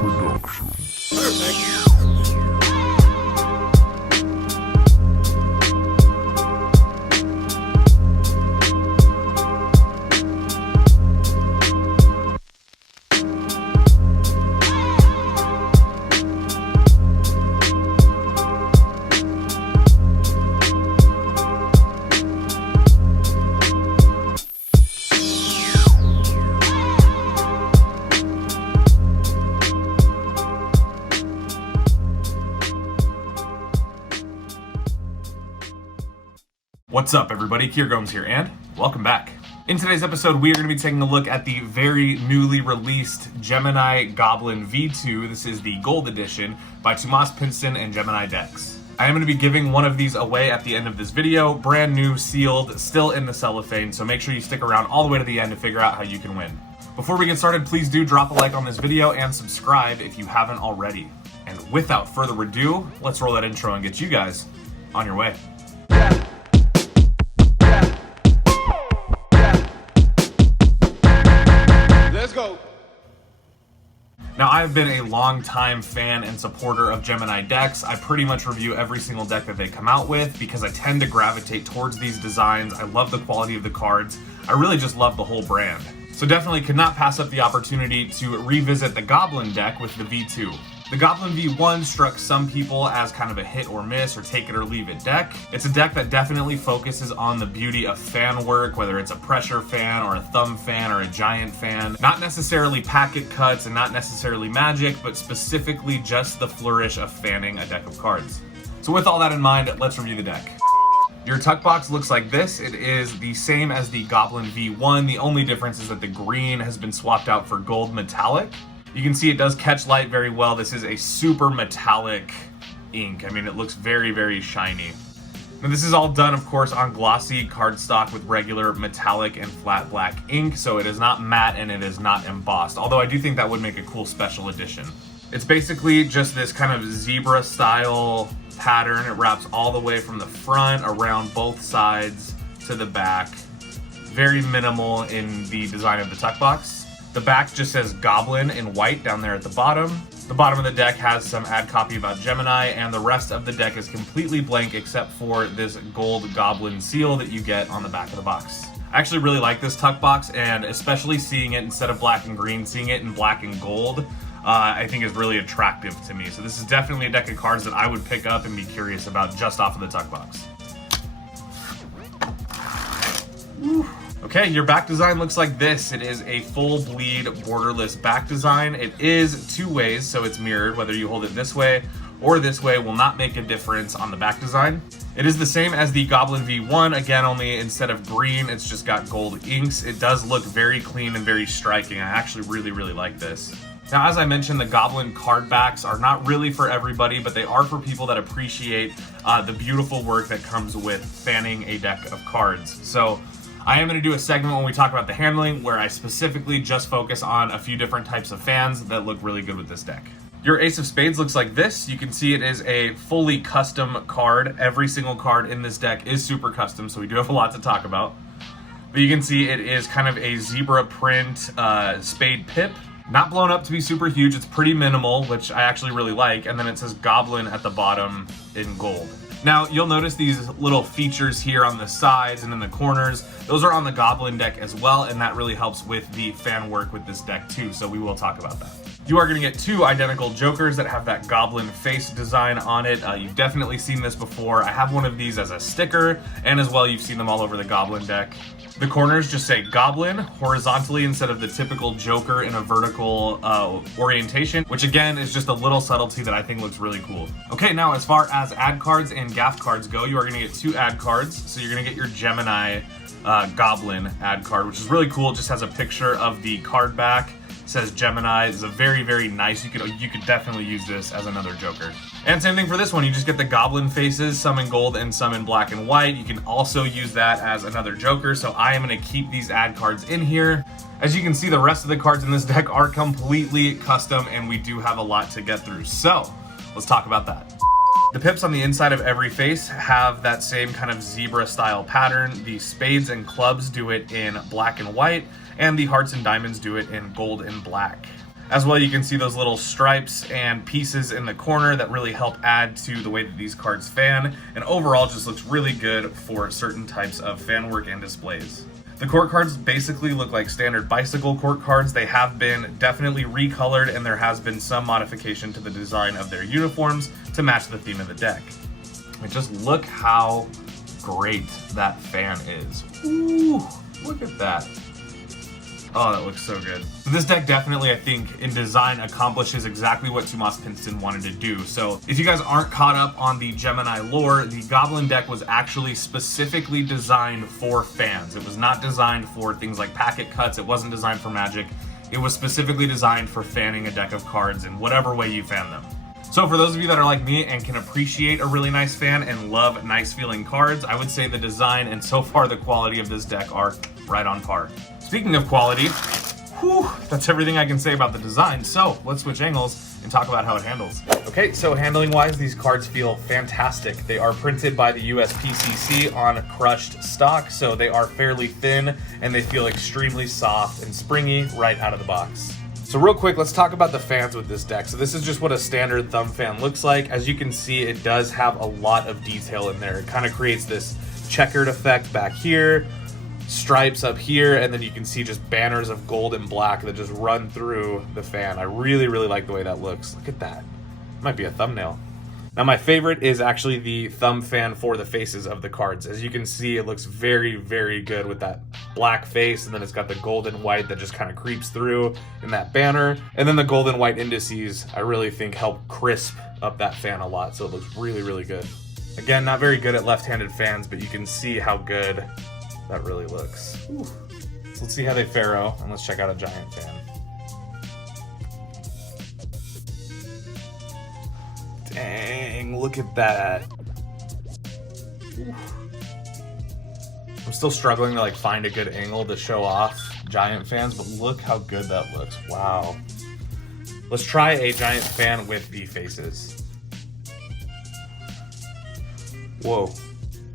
production. What's up, everybody? Kier Gomes here, and welcome back. In today's episode, we are going to be taking a look at the very newly released Gemini Goblin V2. This is the Gold Edition by Tomas Pinston and Gemini Decks. I am going to be giving one of these away at the end of this video, brand new, sealed, still in the cellophane, so make sure you stick around all the way to the end to figure out how you can win. Before we get started, please do drop a like on this video and subscribe if you haven't already. And without further ado, let's roll that intro and get you guys on your way. Let's go. Now, I've been a long-time fan and supporter of Gemini decks. I pretty much review every single deck that they come out with because I tend to gravitate towards these designs. I love the quality of the cards. I really just love the whole brand. So definitely could not pass up the opportunity to revisit the Goblin deck with the V2. The Goblin V1 struck some people as kind of a hit or miss or take it or leave it deck. It's a deck that definitely focuses on the beauty of fan work, whether it's a pressure fan or a thumb fan or a giant fan. Not necessarily packet cuts and not necessarily magic, but specifically just the flourish of fanning a deck of cards. So with all that in mind, let's review the deck. Your tuck box looks like this. It is the same as the Goblin V1. The only difference is that the green has been swapped out for gold metallic. You can see it does catch light very well. This is a super metallic ink. I mean, it looks very, very shiny. Now, this is all done, of course, on glossy cardstock with regular metallic and flat black ink, so it is not matte and it is not embossed, although I do think that would make a cool special edition. It's basically just this kind of zebra style pattern. It wraps all the way from the front around both sides to the back. Very minimal in the design of the tuck box. The back just says Goblin in white down there at the bottom. The bottom of the deck has some ad copy about Gemini, and the rest of the deck is completely blank except for this gold Goblin seal that you get on the back of the box. I actually really like this tuck box, and especially seeing it instead of black and green, seeing it in black and gold, I think is really attractive to me. So this is definitely a deck of cards that I would pick up and be curious about just off of the tuck box. Woo. Okay, your back design looks like this. It is a full bleed borderless back design. It is two ways, so it's mirrored. Whether you hold it this way or this way will not make a difference on the back design. It is the same as the Goblin V1, again, only instead of green, it's just got gold inks. It does look very clean and very striking. I actually really like this. Now, as I mentioned, the Goblin card backs are not really for everybody, but they are for people that appreciate the beautiful work that comes with fanning a deck of cards. So I am going to do a segment when we talk about the handling where I specifically just focus on a few different types of fans that look really good with this deck. Your Ace of Spades looks like this. You can see it is a fully custom card. Every single card in this deck is super custom, so we do have a lot to talk about. But you can see it is kind of a zebra print spade pip. Not blown up to be super huge. It's pretty minimal, which I actually really like. And then it says Goblin at the bottom in gold. Now, you'll notice these little features here on the sides and in the corners. Those are on the Goblin deck as well, and that really helps with the fan work with this deck too, so we will talk about that. You are going to get two identical Jokers that have that Goblin face design on it. You've definitely seen this before. I have one of these as a sticker, and as well, you've seen them all over the Goblin deck. The corners just say Goblin horizontally instead of the typical Joker in a vertical orientation, which again is just a little subtlety that I think looks really cool. Okay, now as far as ad cards and gaff cards go, you are going to get two ad cards. So you're going to get your Gemini Goblin ad card, which is really cool. It just has a picture of the card back. Says Gemini. Is a very nice. You could definitely use this as another Joker. And same thing for this one. You just get the Goblin faces, some in gold and some in black and white. You can also use that as another Joker. So I am going to keep these ad cards in here. As you can see, the rest of the cards in this deck are completely custom, and we do have a lot to get through. So let's talk about that. The pips on the inside of every face have that same kind of zebra style pattern. The spades and clubs do it in black and white, and the hearts and diamonds do it in gold and black. As well, you can see those little stripes and pieces in the corner that really help add to the way that these cards fan, and overall just looks really good for certain types of fan work and displays. The court cards basically look like standard bicycle court cards. They have been definitely recolored, and there has been some modification to the design of their uniforms to match the theme of the deck. And just look how great that fan is. Ooh, look at that. Oh, that looks so good. So this deck definitely, I think, in design accomplishes exactly what Tomas Pinston wanted to do. So if you guys aren't caught up on the Gemini lore, the Goblin deck was actually specifically designed for fans. It was not designed for things like packet cuts. It wasn't designed for Magic. It was specifically designed for fanning a deck of cards in whatever way you fan them. So for those of you that are like me and can appreciate a really nice fan and love nice feeling cards, I would say the design and so far the quality of this deck are right on par. Speaking of quality, whew, that's everything I can say about the design. So let's switch angles and talk about how it handles. Okay, so handling wise, these cards feel fantastic. They are printed by the USPCC on crushed stock, so they are fairly thin and they feel extremely soft and springy right out of the box. So real quick, let's talk about the fans with this deck. So this is just what a standard thumb fan looks like. As you can see, it does have a lot of detail in there. It kind of creates this checkered effect back here, stripes up here, and then you can see just banners of gold and black that just run through the fan. I really, really like the way that looks. Look at that. Might be a thumbnail. Now my favorite is actually the thumb fan for the faces of the cards. As you can see, it looks very, very good with that black face, and then it's got the gold and white that just kind of creeps through in that banner. And then the gold and white indices, I really think, help crisp up that fan a lot, so it looks really, really good. Again, not very good at left-handed fans, but you can see how good that really looks. Ooh. So let's see how they faro, and let's check out a giant fan. Dang, look at that. Ooh. I'm still struggling to find a good angle to show off giant fans, but look how good that looks. Wow. Let's try a giant fan with the faces. Whoa.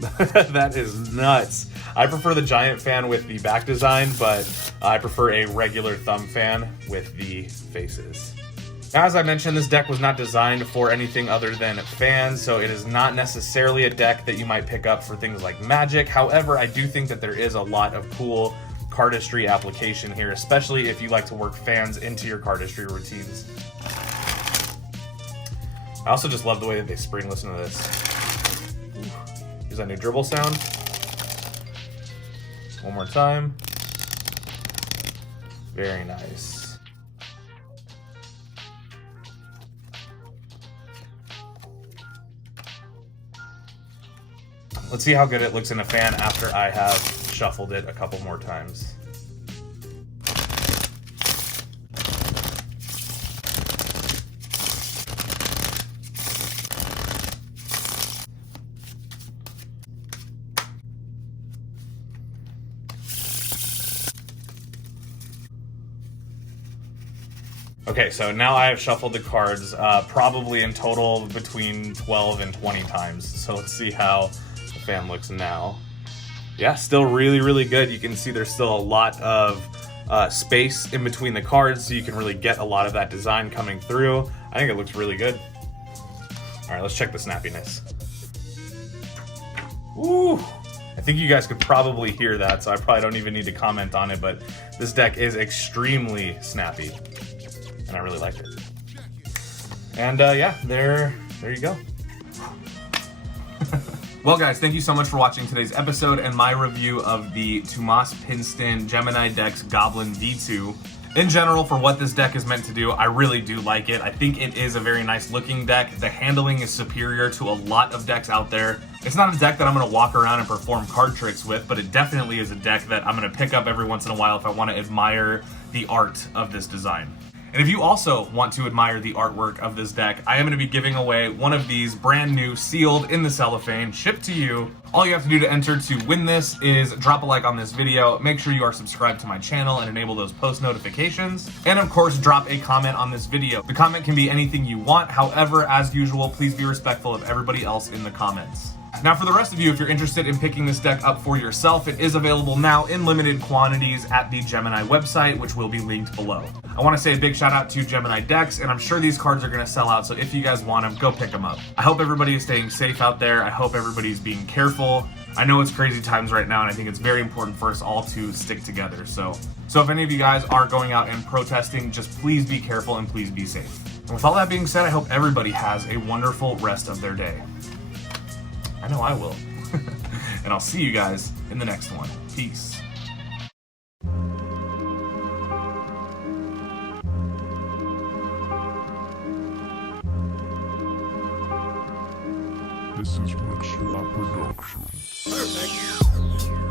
That is nuts. I prefer the giant fan with the back design, but I prefer a regular thumb fan with the faces. Now, as I mentioned, this deck was not designed for anything other than fans, so it is not necessarily a deck that you might pick up for things like Magic. However, I do think that there is a lot of cool cardistry application here, especially if you like to work fans into your cardistry routines. I also just love the way that they spring. Listen to this. That new dribble sound. One more time. Very nice. Let's see how good it looks in a fan after I have shuffled it a couple more times. Okay, so now I have shuffled the cards probably in total between 12 and 20 times. So let's see how the fan looks now. Yeah, still really, really good. You can see there's still a lot of space in between the cards, so you can really get a lot of that design coming through. I think it looks really good. All right, let's check the snappiness. Ooh, I think you guys could probably hear that, so I probably don't even need to comment on it, but this deck is extremely snappy. And I really like it. And yeah, there you go. Well guys, thank you so much for watching today's episode and my review of the Tomas Pinston Gemini deck's Goblin V2. In general, for what this deck is meant to do, I really do like it. I think it is a very nice looking deck. The handling is superior to a lot of decks out there. It's not a deck that I'm going to walk around and perform card tricks with, but it definitely is a deck that I'm going to pick up every once in a while if I want to admire the art of this design. And if you also want to admire the artwork of this deck, I am going to be giving away one of these brand new, sealed in the cellophane, shipped to you. All you have to do to enter to win this is drop a like on this video, make sure you are subscribed to my channel and enable those post notifications, and of course drop a comment on this video. The comment can be anything you want, however, as usual, please be respectful of everybody else in the comments. Now for the rest of you, if you're interested in picking this deck up for yourself, it is available now in limited quantities at the Gemini website, which will be linked below. I want to say a big shout out to Gemini decks, and I'm sure these cards are going to sell out, so if you guys want them, go pick them up. I hope everybody is staying safe out there. I hope everybody's being careful. I know it's crazy times right now, and I think it's very important for us all to stick together. So if any of you guys are going out and protesting, just please be careful and please be safe. And with all that being said, I hope everybody has a wonderful rest of their day. I know I will. And I'll see you guys in the next one. Peace. This is Rich Production. Perfect.